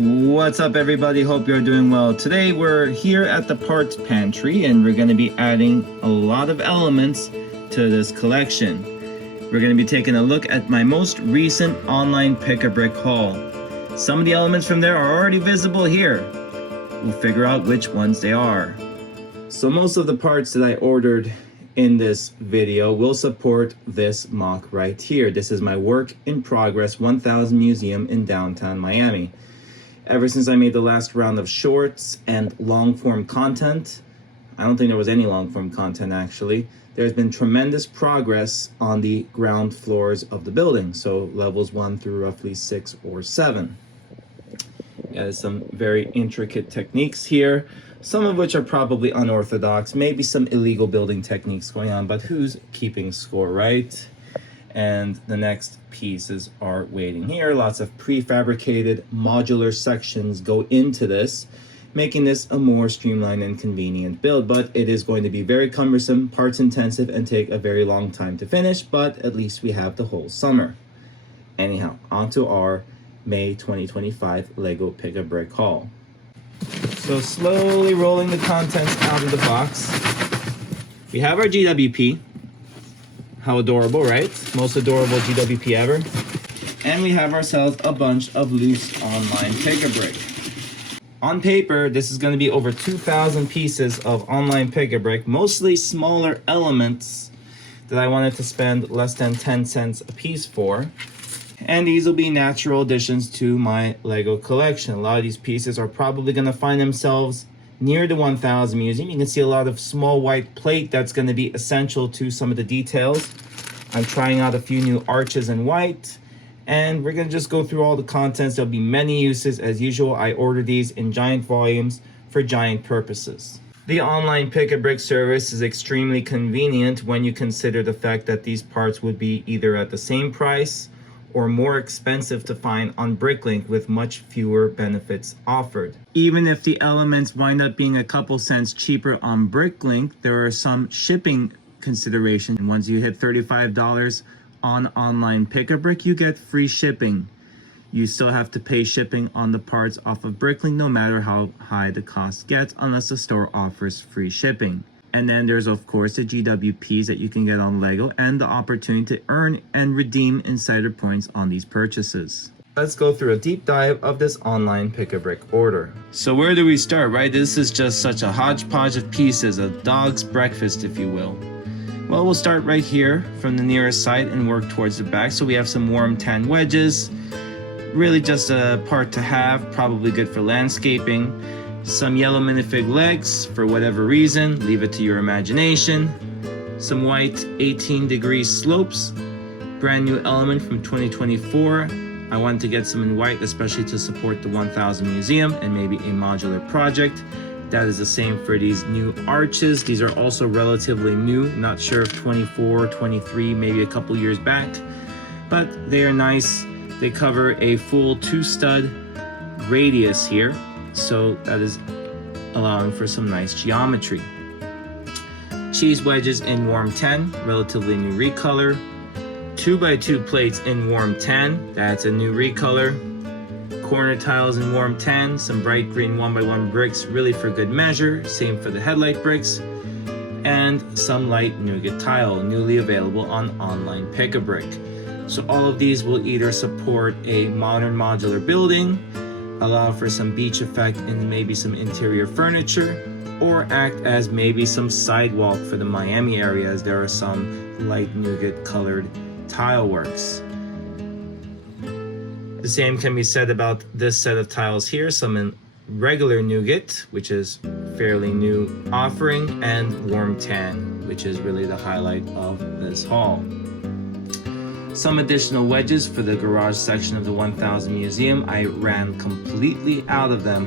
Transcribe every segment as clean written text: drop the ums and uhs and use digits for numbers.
What's up everybody, hope you're doing well. Today we're here at the parts pantry and we're going to be adding a lot of elements to this collection. We're going to be taking a look at my most recent online pick-a-brick haul. Some of the elements from there are already visible here. We'll figure out which ones they are. So most of the parts that I ordered in this video will support this mock right here. This is my work in progress 1000 museum in downtown Miami. Ever since I made the last round of shorts and long form content, I don't think there was any long form content actually, there's been tremendous progress on the ground floors of the building. So levels 1 through roughly 6 or 7. There's some very intricate techniques here, some of which are probably unorthodox, maybe some illegal building techniques going on, but who's keeping score, right? And the next pieces are waiting here. Lots of prefabricated modular sections go into this, making this a more streamlined and convenient build, but it is going to be very cumbersome, parts intensive, and take a very long time to finish, but at least we have the whole summer. Anyhow, onto our May 2025 Lego Pick-a-Brick haul. So slowly rolling the contents out of the box. We have our GWP. How adorable, right? Most adorable GWP ever. And we have ourselves a bunch of loose online pick-a-brick. On paper, this is going to be over 2,000 pieces of online pick-a-brick, mostly smaller elements that I wanted to spend less than 10 cents a piece for. And these will be natural additions to my Lego collection. A lot of these pieces are probably going to find themselves near the 1000 museum. You can see a lot of small white plate that's going to be essential to some of the details. I'm trying out a few new arches in white, and we're going to just go through all the contents. There'll be many uses. As usual, I order these in giant volumes for giant purposes. The online pick-a-brick service is extremely convenient when you consider the fact that these parts would be either at the same price or more expensive to find on Bricklink with much fewer benefits offered. Even if the elements wind up being a couple cents cheaper on Bricklink, there are some shipping considerations. And once you hit $35 on online pick-a-brick, you get free shipping. You still have to pay shipping on the parts off of Bricklink no matter how high the cost gets, unless the store offers free shipping. And then there's of course the GWPs that you can get on Lego and the opportunity to earn and redeem insider points on these purchases. Let's go through a deep dive of this online pick-a-brick order. So where do we start, right? This is just such a hodgepodge of pieces, a dog's breakfast if you will. Well, we'll start right here from the nearest side and work towards the back. So we have some warm tan wedges, really just a part to have, probably good for landscaping. Some yellow minifig legs for whatever reason, leave it to your imagination. Some white 18-degree slopes, brand new element from 2024. I wanted to get some in white, especially to support the 1000 museum and maybe a modular project. That is the same for these new arches. These are also relatively new, not sure if 24, 23, maybe a couple years back, but they are nice. They cover a full 2-stud radius here. So that is allowing for some nice geometry. Cheese wedges in warm tan, relatively new recolor. 2x2 plates in warm tan, that's a new recolor. Corner tiles in warm tan, some bright green 1x1 bricks, really for good measure. Same for the headlight bricks. And some light nougat tile, newly available on online pick-a-brick. So all of these will either support a modern modular building, allow for some beach effect and maybe some interior furniture, or act as maybe some sidewalk for the Miami area, as there are some light nougat colored tile works. The same can be said about this set of tiles here, some in regular nougat, which is fairly new offering, and warm tan, which is really the highlight of this haul. Some additional wedges for the garage section of the 1000 museum. I ran completely out of them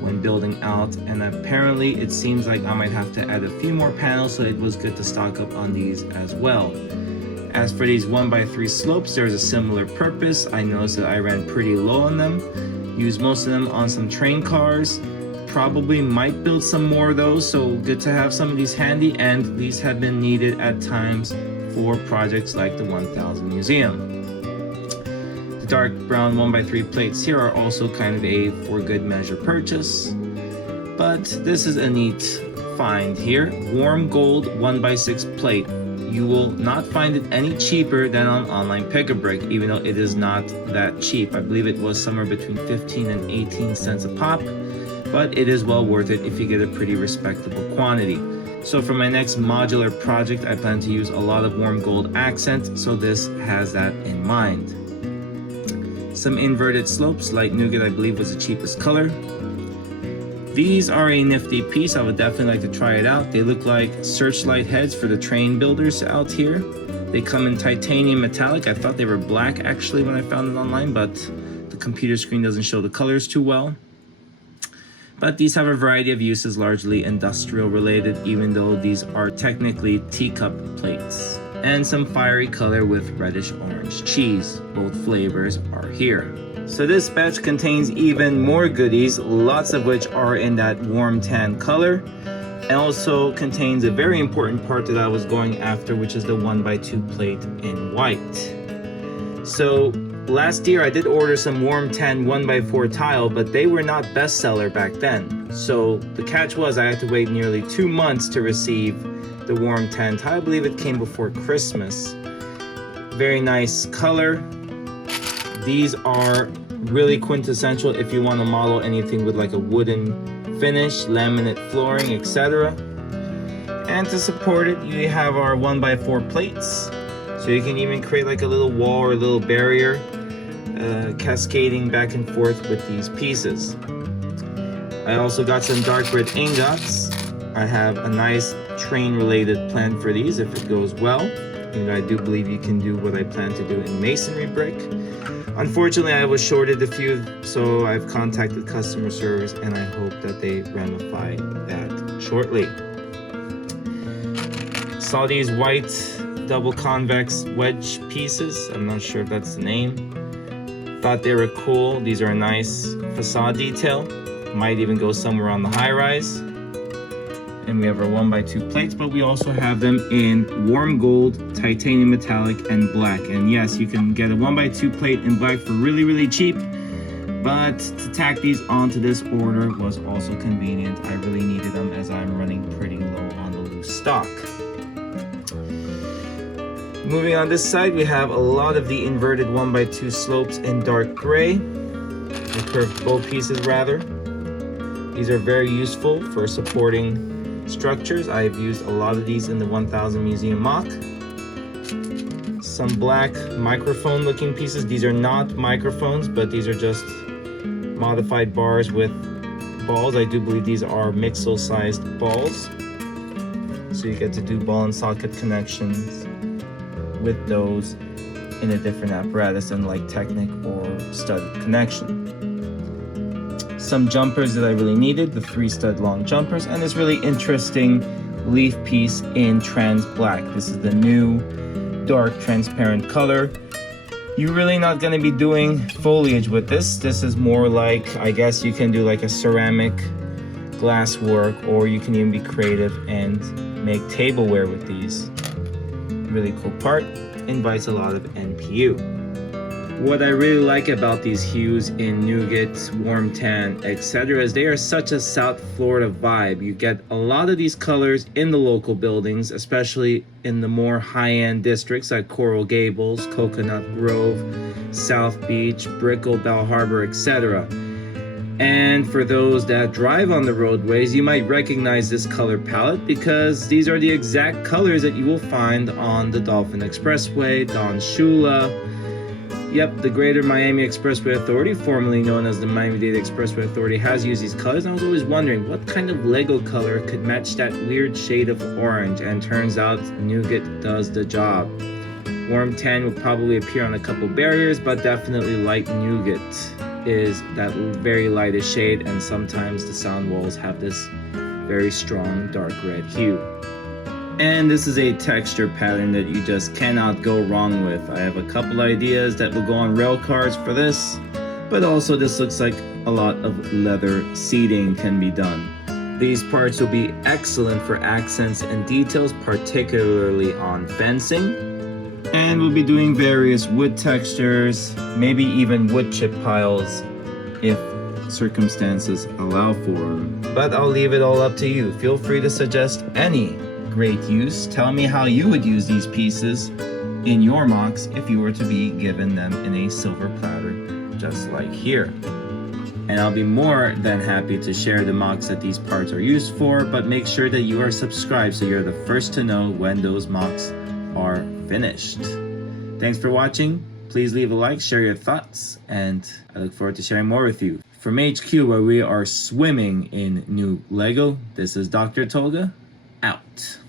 when building out, and apparently it seems like I might have to add a few more panels, so it was good to stock up on these as well. As for these 1x3 slopes, there's a similar purpose. I noticed that I ran pretty low on them, used most of them on some train cars. Probably might build some more of those, so good to have some of these handy, and these have been needed at times for projects like the 1000 museum. The dark brown 1x3 plates here are also kind of a for good measure purchase. But this is a neat find here. Warm gold 1x6 plate. You will not find it any cheaper than on online Pick-a-Brick, even though it is not that cheap. I believe it was somewhere between 15 and 18 cents a pop, but it is well worth it if you get a pretty respectable quantity. So for my next modular project, I plan to use a lot of warm gold accent, so this has that in mind. Some inverted slopes, light nougat I believe was the cheapest color. These are a nifty piece. I would definitely like to try it out. They look like searchlight heads for the train builders out here. They come in titanium metallic. I thought they were black actually when I found it online, but the computer screen doesn't show the colors too well. But these have a variety of uses, largely industrial related, even though these are technically teacup plates. And some fiery color with reddish orange cheese. Both flavors are here. So this batch contains even more goodies, lots of which are in that warm tan color, and also contains a very important part that I was going after, which is the 1x2 plate in white. So last year I did order some warm tan 1x4 tile, but they were not bestseller back then. So the catch was I had to wait nearly 2 months to receive the warm tan tile. I believe it came before Christmas. Very nice color. These are really quintessential if you want to model anything with like a wooden finish, laminate flooring, etc. And to support it, you have our 1x4 plates. So you can even create like a little wall or a little barrier, cascading back and forth with these pieces. I also got some dark red ingots. I have a nice train related plan for these if it goes well. And I do believe you can do what I plan to do in masonry brick. Unfortunately, I was shorted a few, so I've contacted customer service and I hope that they ramify that shortly. Saw these white double convex wedge pieces. I'm not sure if that's the name. Thought they were cool. These are a nice facade detail. Might even go somewhere on the high rise. And we have our 1x2 plates, but we also have them in warm gold, titanium metallic, and black. And yes, you can get a 1x2 plate in black for really, really cheap. But to tack these onto this order was also convenient. I really needed them as I'm running pretty low on the loose stock. Moving on this side, we have a lot of the inverted 1x2 slopes in dark gray. The curved bow pieces rather. These are very useful for supporting structures. I have used a lot of these in the 1000 Museum mock. Some black microphone looking pieces. These are not microphones, but these are just modified bars with balls. I do believe these are mixel sized balls. So you get to do ball and socket connections with those in a different apparatus than like Technic or studded connection. Some jumpers that I really needed, the 3 stud long jumpers, and this really interesting leaf piece in trans black. This is the new dark transparent color. You're really not going to be doing foliage with this. This is more like, I guess you can do like a ceramic glass work, or you can even be creative and make tableware with these. Really cool part, invites a lot of NPU. What I really like about these hues in nougat, warm tan, etc. is they are such a South Florida vibe. You get a lot of these colors in the local buildings, especially in the more high-end districts like Coral Gables, Coconut Grove, South Beach, Brickell, Bell Harbor, etc. And for those that drive on the roadways, you might recognize this color palette because these are the exact colors that you will find on the Dolphin Expressway, Don Shula. Yep, the Greater Miami Expressway Authority, formerly known as the Miami-Dade Expressway Authority, has used these colors. And I was always wondering what kind of Lego color could match that weird shade of orange, and turns out nougat does the job. Warm tan will probably appear on a couple barriers, but definitely light nougat is that very lightest shade, and sometimes the sound walls have this very strong dark red hue. And this is a texture pattern that you just cannot go wrong with. I have a couple ideas that will go on rail cars for this, but also this looks like a lot of leather seating can be done. These parts will be excellent for accents and details, particularly on fencing. And we'll be doing various wood textures, maybe even wood chip piles if circumstances allow for them. But I'll leave it all up to you. Feel free to suggest any great use. Tell me how you would use these pieces in your mocks if you were to be given them in a silver platter, just like here. And I'll be more than happy to share the mocks that these parts are used for, but make sure that you are subscribed so you're the first to know when those mocks are finished. Thanks for watching. Please leave a like, share your thoughts, and I look forward to sharing more with you. From HQ, where we are swimming in new Lego, this is Dr. Tolga, out.